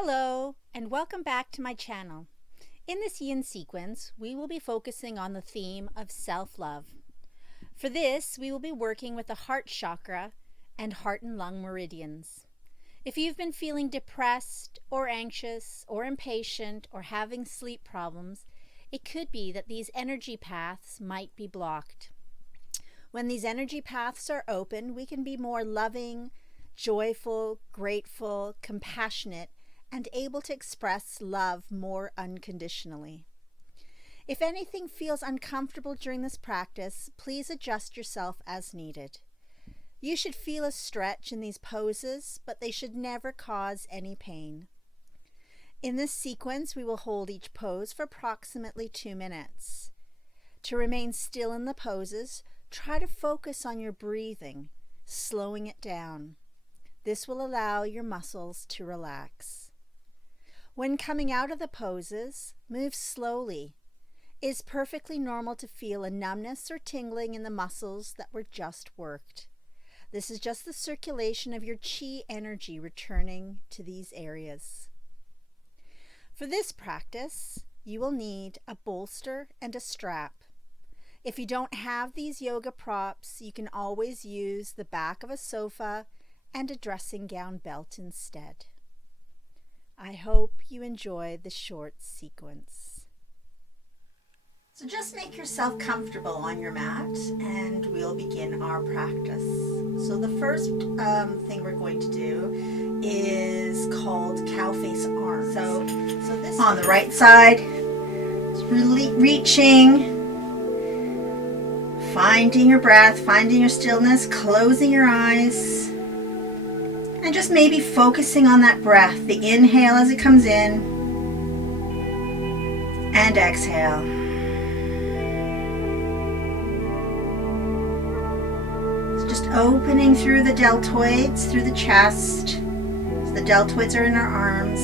Hello, and welcome back to my channel. In this yin sequence, we will be focusing on the theme of self-love. For this, we will be working with the heart chakra and heart and lung meridians. If you've been feeling depressed or anxious or impatient or having sleep problems, it could be that these energy paths might be blocked. When these energy paths are open, we can be more loving, joyful, grateful, compassionate, and able to express love more unconditionally. If anything feels uncomfortable during this practice, please adjust yourself as needed. You should feel a stretch in these poses, but they should never cause any pain. In this sequence, we will hold each pose for approximately 2 minutes. To remain still in the poses, try to focus on your breathing, slowing it down. This will allow your muscles to relax. When coming out of the poses, move slowly. It is perfectly normal to feel a numbness or tingling in the muscles that were just worked. This is just the circulation of your chi energy returning to these areas. For this practice, you will need a bolster and a strap. If you don't have these yoga props, you can always use the back of a sofa and a dressing gown belt instead. I hope you enjoy the short sequence. So just make yourself comfortable on your mat and we'll begin our practice. So the first thing we're going to do is called cow face arms. So this on the right side, really reaching, finding your breath, finding your stillness, closing your eyes. And just maybe focusing on that breath, the inhale as it comes in, and exhale. So just opening through the deltoids, through the chest. So the deltoids are in our arms,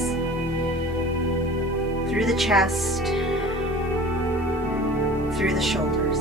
through the chest, through the shoulders.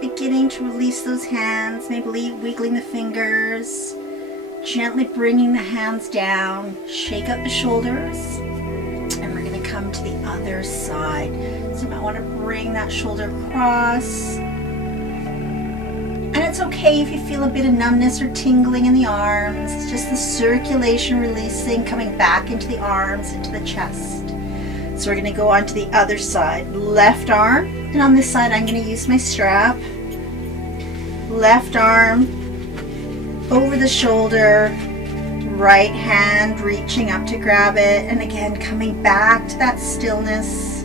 Beginning to release those hands, maybe wiggling the fingers, gently bringing the hands down, shake up the shoulders, and we're going to come to the other side. So you might want to bring that shoulder across. And it's okay if you feel a bit of numbness or tingling in the arms. It's just the circulation releasing, coming back into the arms, into the chest. So we're going to go on to the other side. Left arm, and on this side I'm going to use my strap. Left arm over the shoulder, right hand reaching up to grab it, and again coming back to that stillness.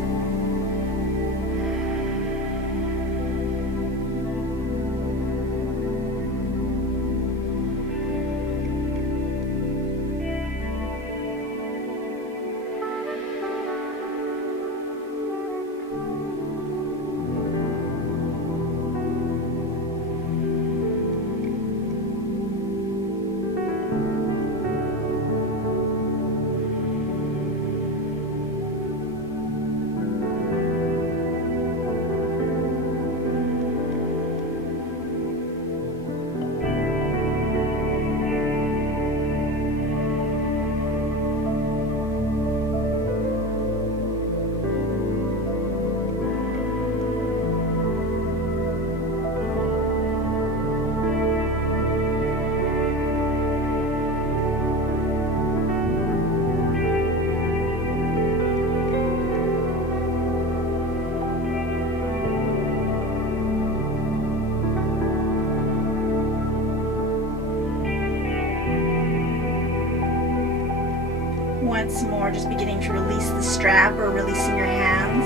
Once more, just beginning to release the strap or releasing your hands.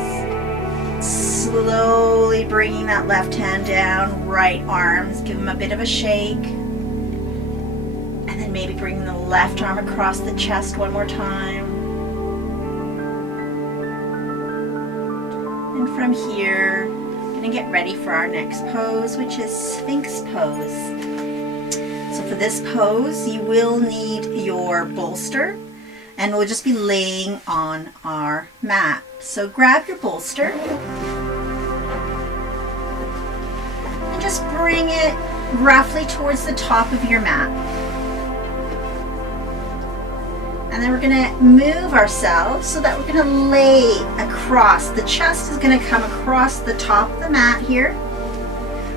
Slowly bringing that left hand down, right arms, give them a bit of a shake. And then maybe bringing the left arm across the chest one more time. And from here, I'm going to get ready for our next pose, which is Sphinx pose. So for this pose, you will need your bolster, and we'll just be laying on our mat. So grab your bolster and just bring it roughly towards the top of your mat. And then we're going to move ourselves so that we're going to lay across. The chest is going to come across the top of the mat here,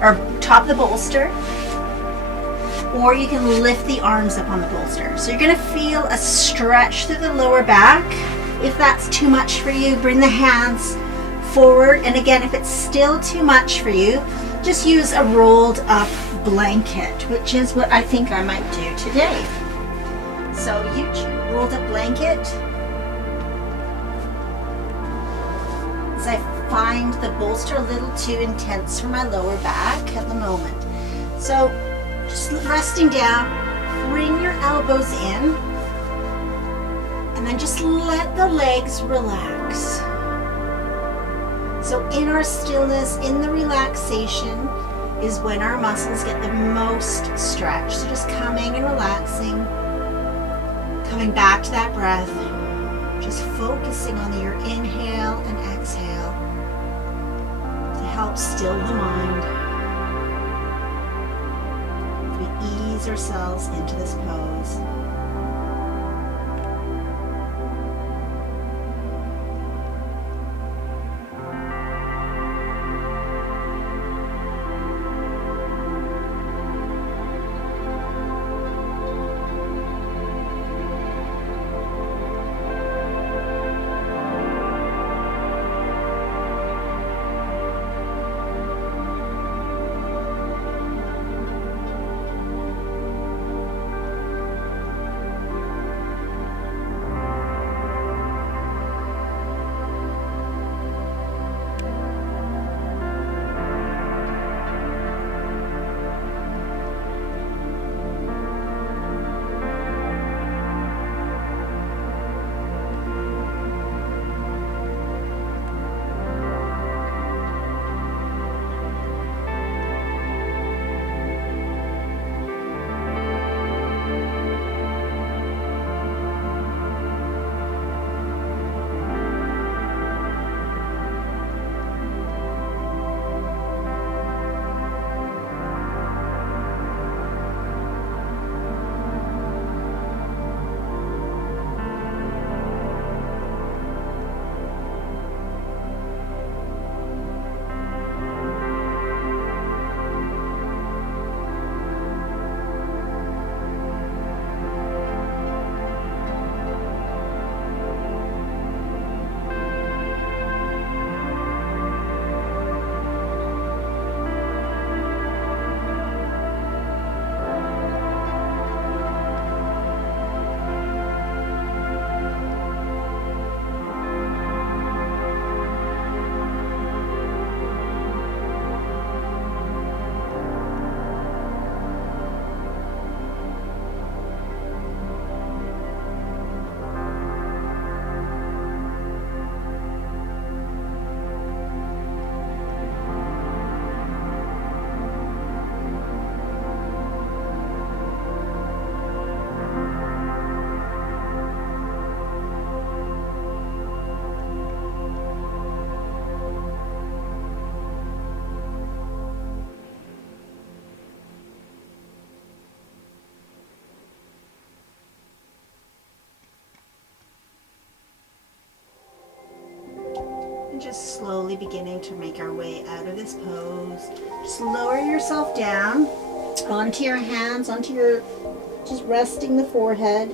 or top of the bolster. Or you can lift the arms up on the bolster. So you're going to feel a stretch through the lower back. If that's too much for you, bring the hands forward. And again, if it's still too much for you, just use a rolled up blanket, which is what I think I might do today. So you choose rolled up blanket. As I find the bolster a little too intense for my lower back at the moment. So just resting down, bring your elbows in, and then just let the legs relax. So in our stillness, in the relaxation, is when our muscles get the most stretch. So just coming and relaxing, coming back to that breath, just focusing on your inhale and exhale to help still the mind. Ease ourselves into this pose. And just slowly beginning to make our way out of this pose. Just lower yourself down onto your hands, onto your, just resting the forehead.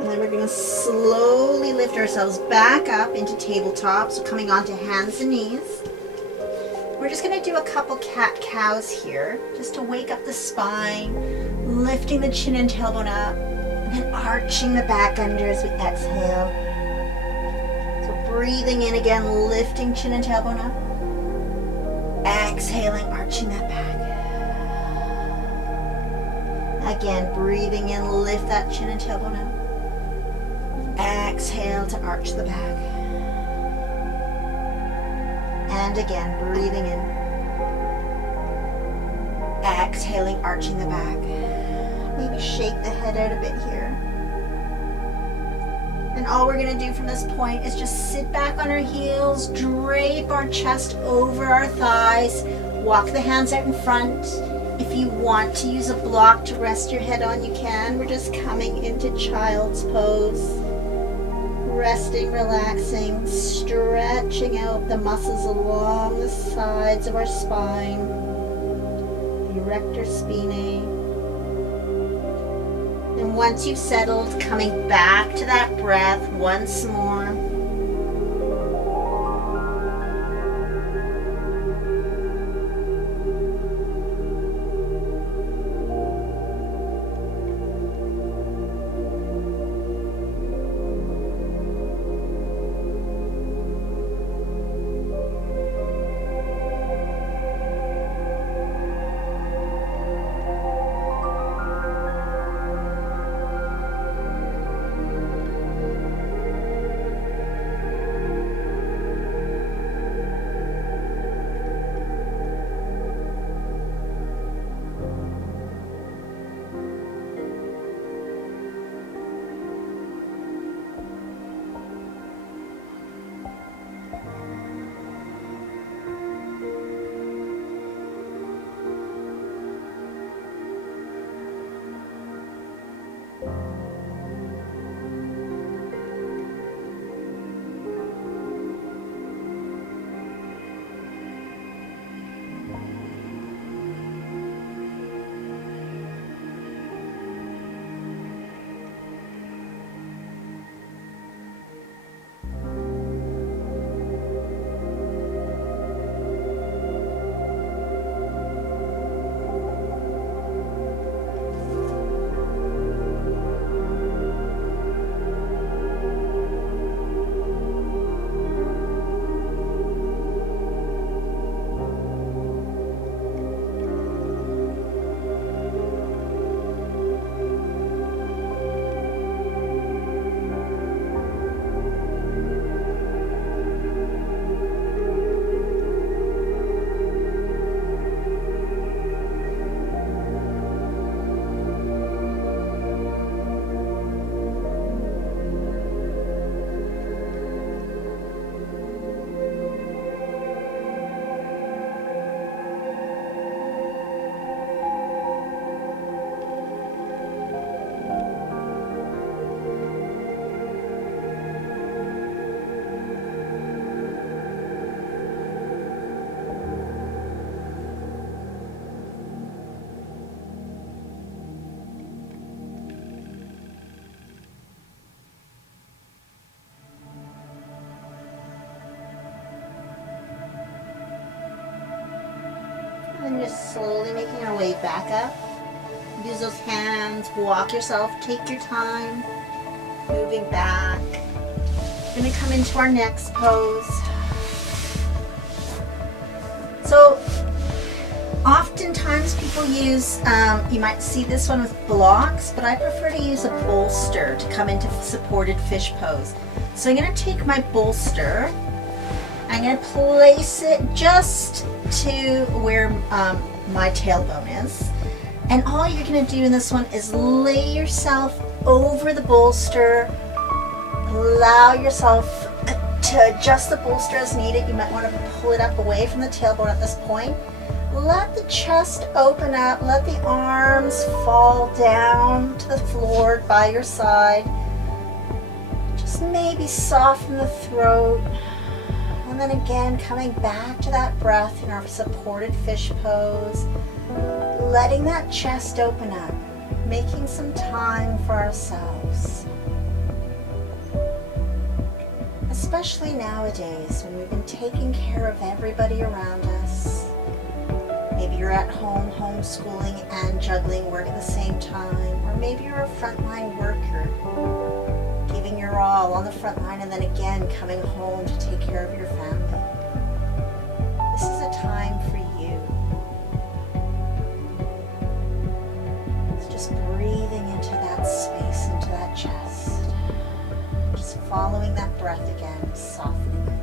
And then we're going to slowly lift ourselves back up into tabletop, so coming onto hands and knees. We're just going to do a couple cat-cows here, just to wake up the spine, lifting the chin and tailbone up, and then arching the back under as we exhale. So breathing in again, lifting chin and tailbone up. Exhaling, arching that back. Again, breathing in, lift that chin and tailbone up. Exhale to arch the back. And again, breathing in. Exhaling, arching the back. Maybe shake the head out a bit here. And all we're going to do from this point is just sit back on our heels, drape our chest over our thighs, walk the hands out in front. If you want to use a block to rest your head on, you can. We're just coming into child's pose. Resting, relaxing, stretching out the muscles along the sides of our spine, the erector spinae. And once you've settled, coming back to that breath once more. And just slowly making our way back up. Use those hands, walk yourself, take your time, moving back. We're going to come into our next pose. So oftentimes people use, you might see this one with blocks, but I prefer to use a bolster to come into supported fish pose. So I'm going to take my bolster, I'm going to place it just to where my tailbone is. And all you're going to do in this one is lay yourself over the bolster. Allow yourself to adjust the bolster as needed. You might want to pull it up away from the tailbone at this point. Let the chest open up. Let the arms fall down to the floor by your side. Just maybe soften the throat. And then again, coming back to that breath in our supported fish pose. Letting that chest open up. Making some time for ourselves. Especially nowadays when we've been taking care of everybody around us. at home homeschooling and juggling work at the same time, or maybe you're a frontline worker, giving your all on the front line and then again coming home to take care of your family. This is a time for you. So just breathing into that space, into that chest. Just following that breath again, softening it.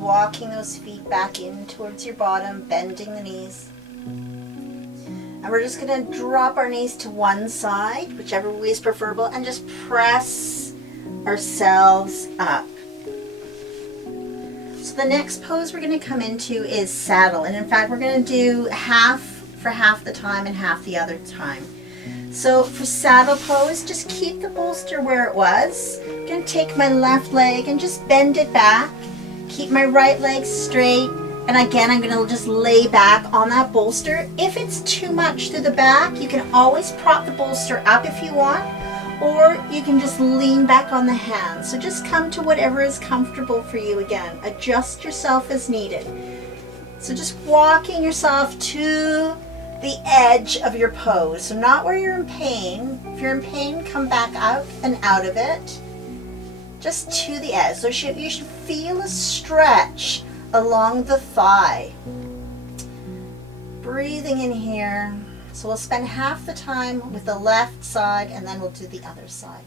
Walking those feet back in towards your bottom, bending the knees. And we're just going to drop our knees to one side, whichever way is preferable, and just press ourselves up. So the next pose we're going to come into is saddle. And in fact, we're going to do half for half the time and half the other time. So for saddle pose, just keep the bolster where it was. I'm going to take my left leg and just bend it back. Keep my right leg straight, and again I'm going to just lay back on that bolster. If it's too much through the back, you can always prop the bolster up if you want, or you can just lean back on the hands. So just come to whatever is comfortable for you again. Adjust yourself as needed. So just walking yourself to the edge of your pose. So not where you're in pain. If you're in pain, come back out and out of it, just to the edge. So you should feel a stretch along the thigh. Breathing in here. So we'll spend half the time with the left side and then we'll do the other side.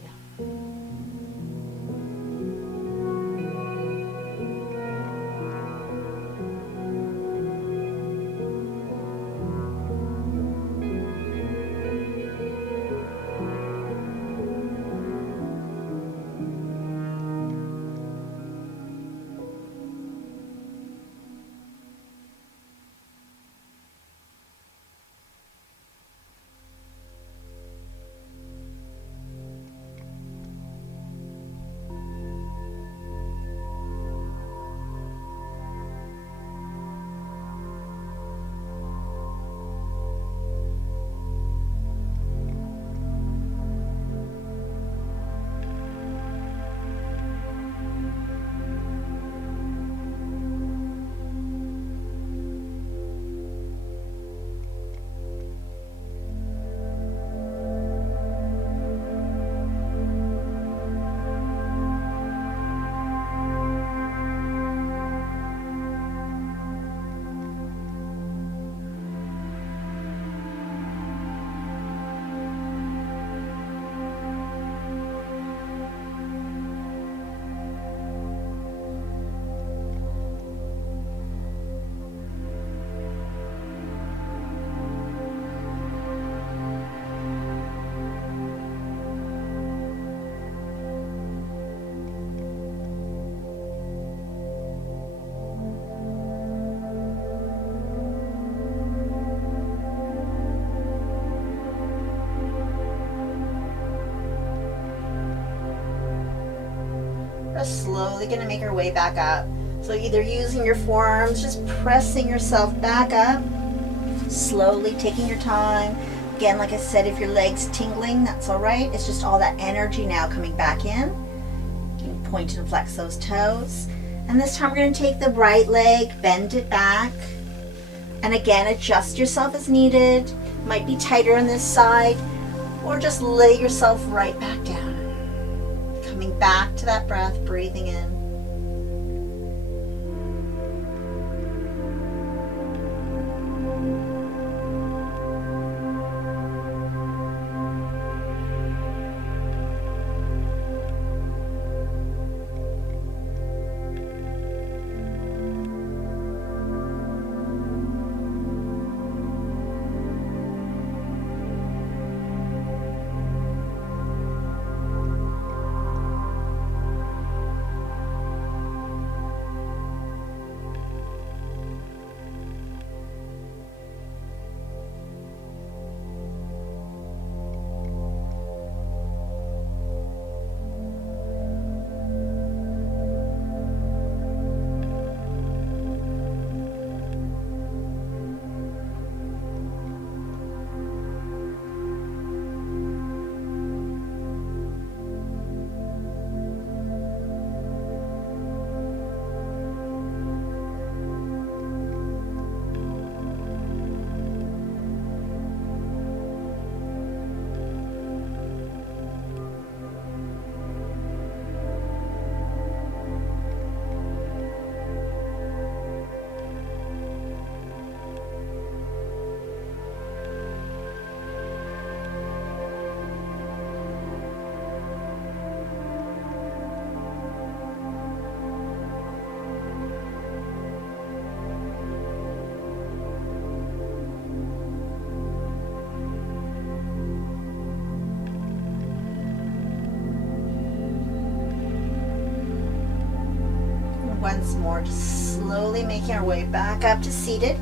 We're slowly going to make our way back up. So either using your forearms, just pressing yourself back up, slowly taking your time. Again, like I said, if your leg's tingling, that's all right. It's just all that energy now coming back in. You can point and flex those toes. And this time we're going to take the right leg, bend it back. And again, adjust yourself as needed. Might be tighter on this side, or just lay yourself right back down. Coming back to that breath, breathing in. Once more, just slowly making our way back up to seated.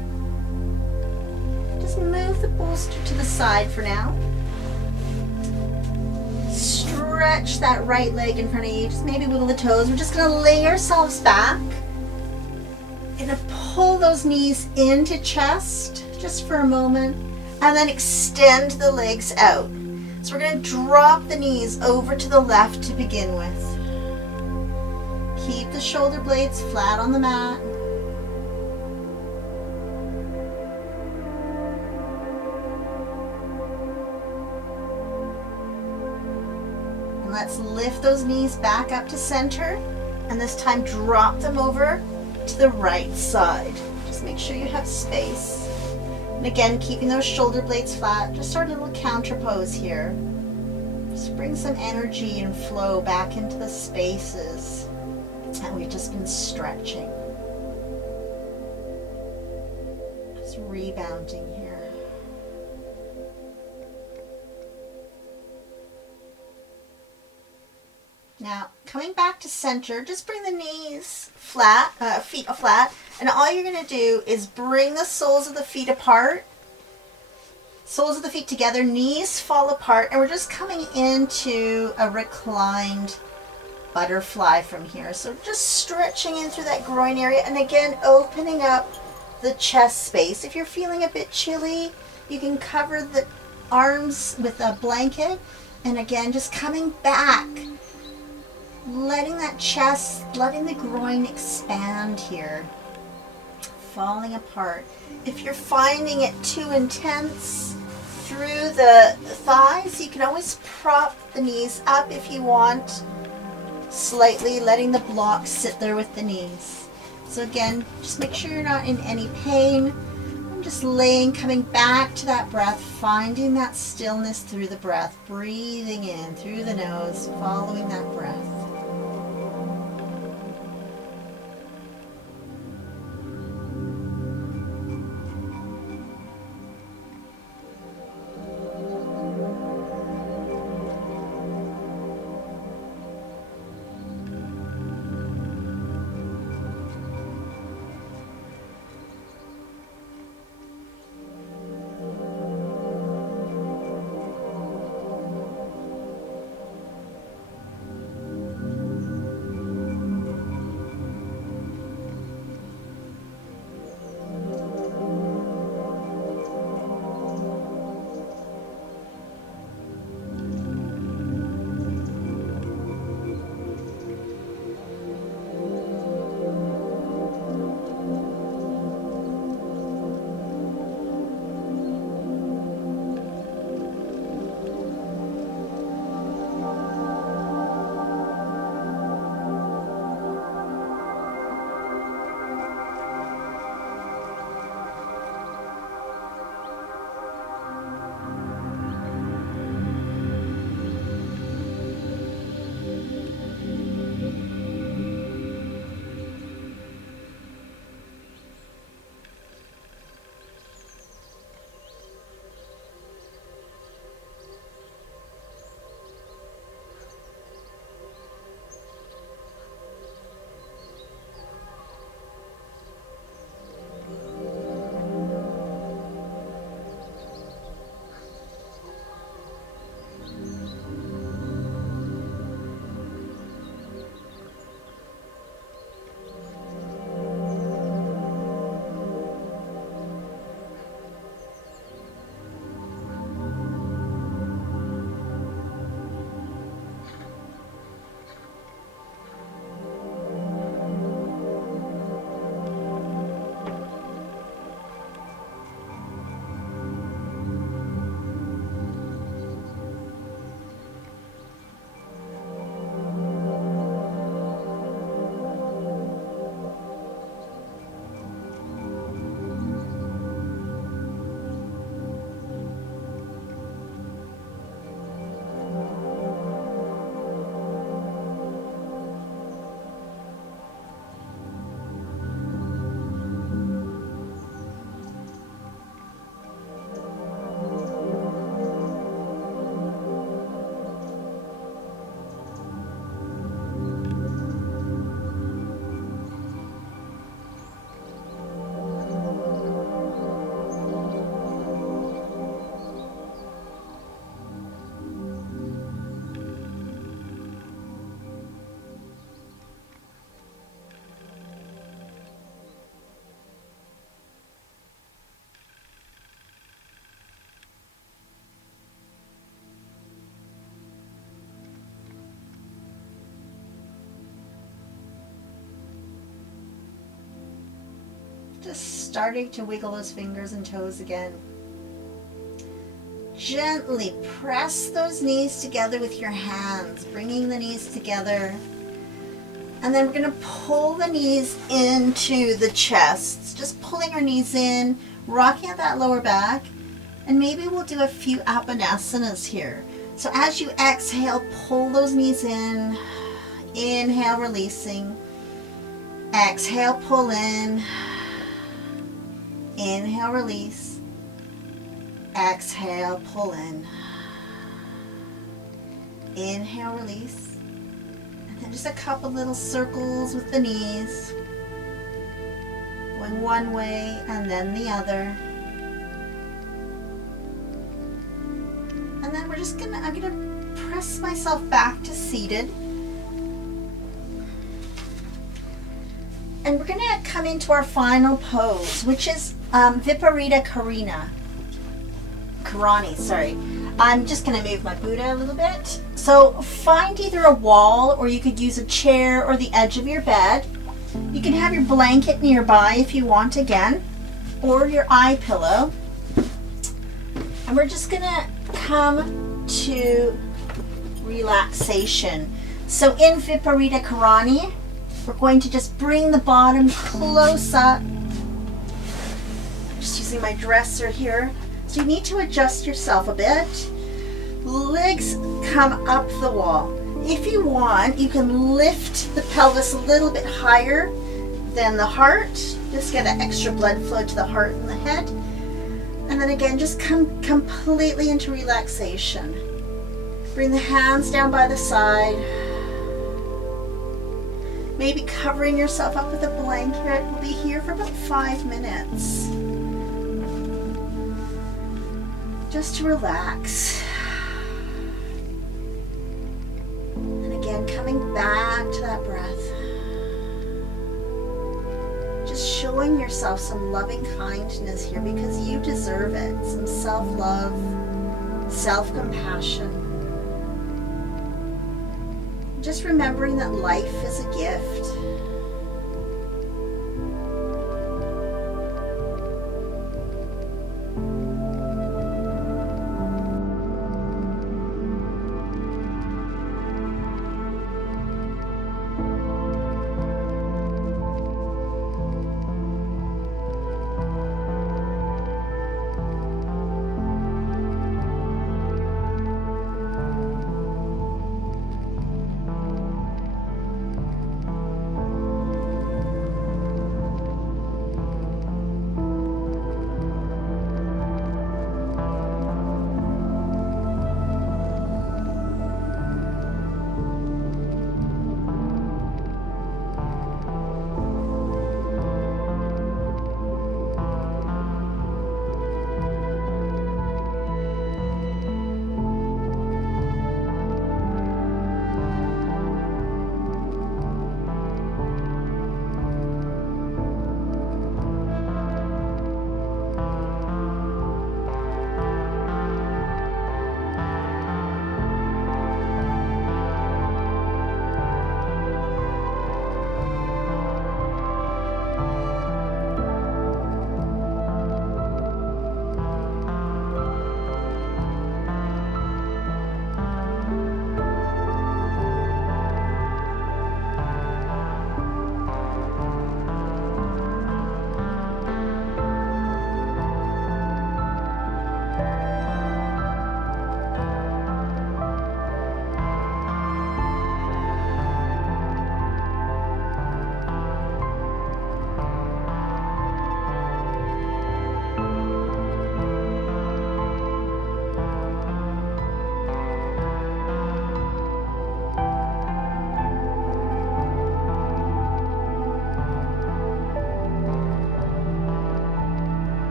Just move the bolster to the side for now. Stretch that right leg in front of you. Just maybe wiggle the toes. We're just going to lay ourselves back. Going to pull those knees into chest just for a moment. And then extend the legs out. So we're going to drop the knees over to the left to begin with. Keep the shoulder blades flat on the mat. And let's lift those knees back up to center, and this time drop them over to the right side. Just make sure you have space. And again, keeping those shoulder blades flat, just sort of a little counter pose here. Just bring some energy and flow back into the spaces that we've just been stretching. Just rebounding here. Now, coming back to center, just bring the knees flat, feet flat, and all you're going to do is bring the soles of the feet apart, soles of the feet together, knees fall apart, and we're just coming into a reclined butterfly from here. So just stretching in through that groin area, and again, opening up the chest space. If you're feeling a bit chilly, you can cover the arms with a blanket, and again, just coming back. Letting that chest, letting the groin expand here, falling apart. If you're finding it too intense through the thighs, you can always prop the knees up if you want, slightly letting the block sit there with the knees. So again, just make sure you're not in any pain. I'm just laying, coming back to that breath, finding that stillness through the breath, breathing in through the nose, following that breath. Just starting to wiggle those fingers and toes again. Gently press those knees together with your hands, bringing the knees together. And then we're going to pull the knees into the chest. Just pulling our knees in, rocking at that lower back. And maybe we'll do a few apanasanas here. So as you exhale, pull those knees in. Inhale, releasing. Exhale, pull in. Inhale, release. Exhale, pull in. Inhale, release. And then just a couple little circles with the knees. Going one way and then the other. And then I'm gonna press myself back to seated. And we're gonna come into our final pose, which is Viparita Karani, sorry. I'm just gonna move my Buddha a little bit. So find either a wall, or you could use a chair or the edge of your bed. You can have your blanket nearby if you want again, or your eye pillow. And we're just gonna come to relaxation. So in Viparita Karani, we're going to just bring the bottom close up. I'm just using my dresser here. So you need to adjust yourself a bit. Legs come up the wall. If you want, you can lift the pelvis a little bit higher than the heart. Just get an extra blood flow to the heart and the head. And then again, just come completely into relaxation. Bring the hands down by the side. Maybe covering yourself up with a blanket. We'll be here for about 5 minutes. Just to relax. And again, coming back to that breath. Just showing yourself some loving kindness here, because you deserve it. Some self-love, self-compassion. Just remembering that life is a gift.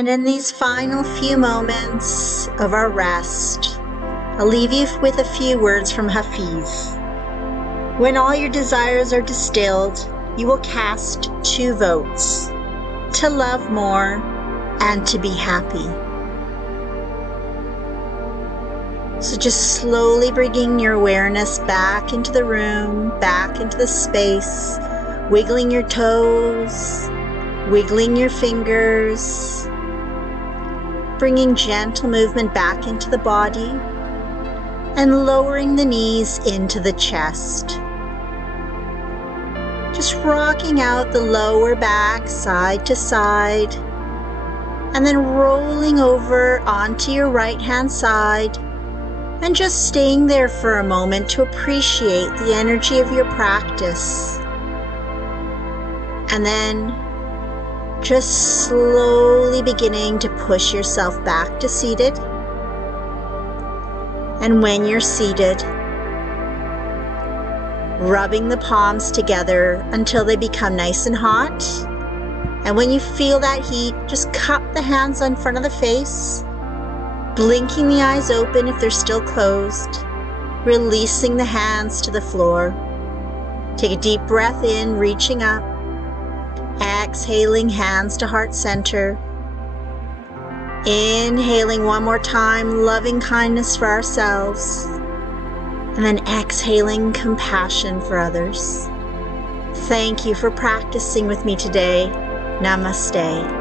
And in these final few moments of our rest, I'll leave you with a few words from Hafiz. When all your desires are distilled, you will cast 2 votes: to love more and to be happy. So just slowly bringing your awareness back into the room, back into the space, wiggling your toes, wiggling your fingers, bringing gentle movement back into the body, and lowering the knees into the chest. Just rocking out the lower back side to side, and then rolling over onto your right hand side, and just staying there for a moment to appreciate the energy of your practice. And then just slowly beginning to push yourself back to seated. And when you're seated, rubbing the palms together until they become nice and hot. And when you feel that heat, just cup the hands in front of the face, blinking the eyes open if they're still closed, releasing the hands to the floor. Take a deep breath in, reaching up. Exhaling, hands to heart center. Inhaling one more time, loving kindness for ourselves. And then exhaling, compassion for others. Thank you for practicing with me today. Namaste.